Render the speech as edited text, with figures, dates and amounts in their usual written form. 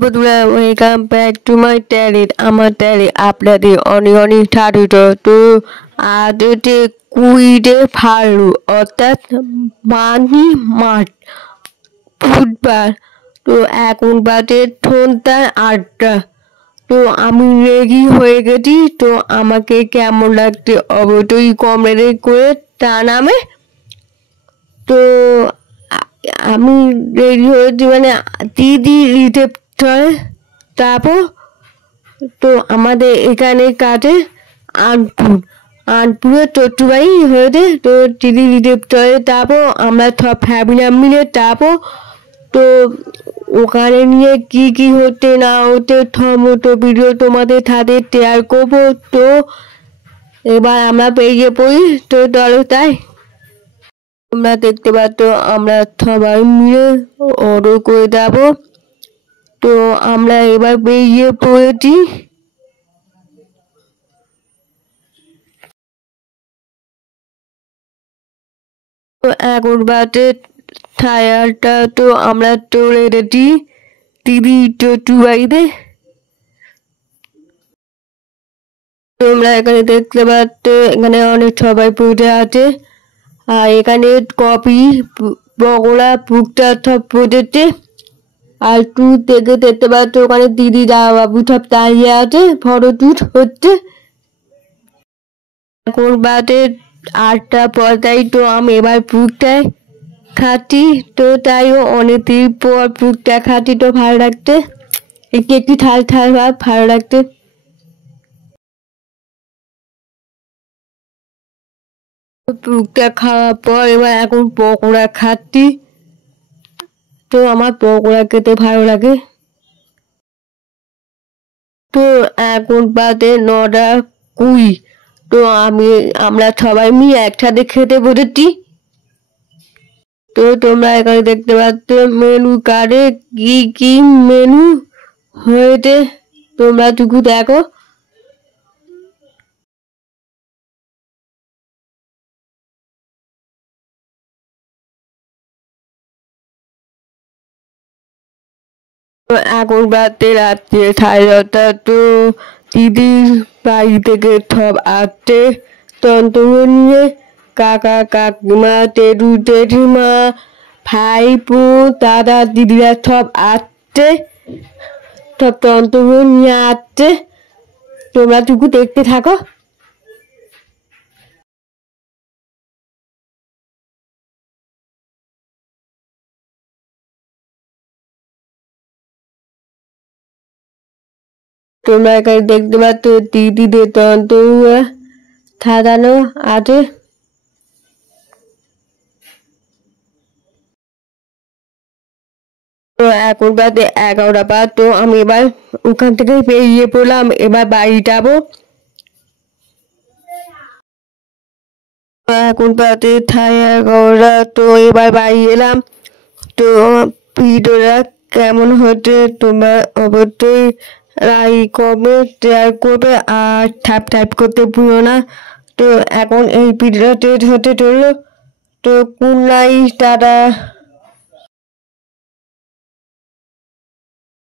বন্ধুরা welcome back to my channel. আমার channel আপনাদের অনেক অনেক স্বাগত। তো আজ হচ্ছে কুইডে ফালু অর্থাৎ মানি মাঠ ফুটবল। তো এখন বাজে সন্ধ্যা 8টা। তো আমি রেডি হয়ে গেছি। তো আমাকে কেমন লাগছে অবশ্যই কমেন্ট করে জানাবে। তো আমি রেডি হয়েছি মানে দিদি রিসেপশনে তারপর তো আমাদের এখানে কাছে আনপুরে চট্টুবাড়ি হয়েছে। তো দিদি রিসেপশনে তারপর আমরা সব ফ্যামিলি মিলে তারপর তো ওখানে নিয়ে কি হতে না হতে সমস্ত ভিডিও তোমাদের সাথে শেয়ার করবো। তো এবার আমরা বেরিয়ে পড়ি। তো চলো তাই তোমরা দেখতে পাচ্ছ আমরা সবাই মিলে অর্ডার করে যাব। তো আমরা এবার বেরিয়ে পড়েছি। তো এখন বাজে 8:30। তো আমরা চলে এসেছি দিদি চট্টুবাড়িতে। তোমরা এখানে দেখতে পাচ্ছ এখানে অনেক সবাই পড়ে আছে। আর এখানে কফি পকোড়া ফুচকা সব পড়েছে। আর তুই দেখতে পাচ্ছ ওখানে দিদি বাবু সব দাঁড়িয়ে আছে, ফটো শুট হচ্ছে। এখন বাজে 8:45। তো আমি এবার ফুচকায় খাচ্ছি। তো তাইও অনেকদিন পর ফুচকা খাচ্ছি, তো ভালো লাগছে। একটু একটু ঠাল ঠাল ভাব ভালো লাগছে। ফুচকা খাওয়ার পর এবার এখন পকোড়া খাচ্ছি। তো আমার পকোড়া খেতে ভালো লাগে। তো এখন বাজে 9:20। তো আমরা সবাই মিলে একসাথে খেতে বসেছি। তো তোমরা এখানে দেখতে পাচ্ছ মেনু কার্ডে কি মেনু হয়েছে তোমরা টুকু দেখো। তো এখন বাজে রাত্রে 10:30। তো দিদির বাড়ি থেকে সব আসছে তন্তমে নিয়ে, কাকা কাকিমা তেদু জেঠিমা ভাইপো দাদা দিদিরা সব আসছে, সব তন্তমে নিয়ে আসছে। তোমরা টুকু দেখতে থাকো। তোমরা এখানে দেখতে পাচ্ছ দিদিদের তন্ত সাজানো আছে। তো এখন বাজে 11টা। তো আমি এবার ওখান থেকে বেরিয়ে পড়লাম, এবার বাড়ি যাবো। এখন বাজে 11:30। তো এবার বাড়ি এলাম। তো ভিডিওটা কেমন হচ্ছে তোমরা অবশ্যই লাইক করবে, শেয়ার করবে আর সাবস্ক্রাইব করতে ভুলো না। তো এখন এই ভিডিওটা শেষ হতে চললো। তো গুড নাইট, টাটা।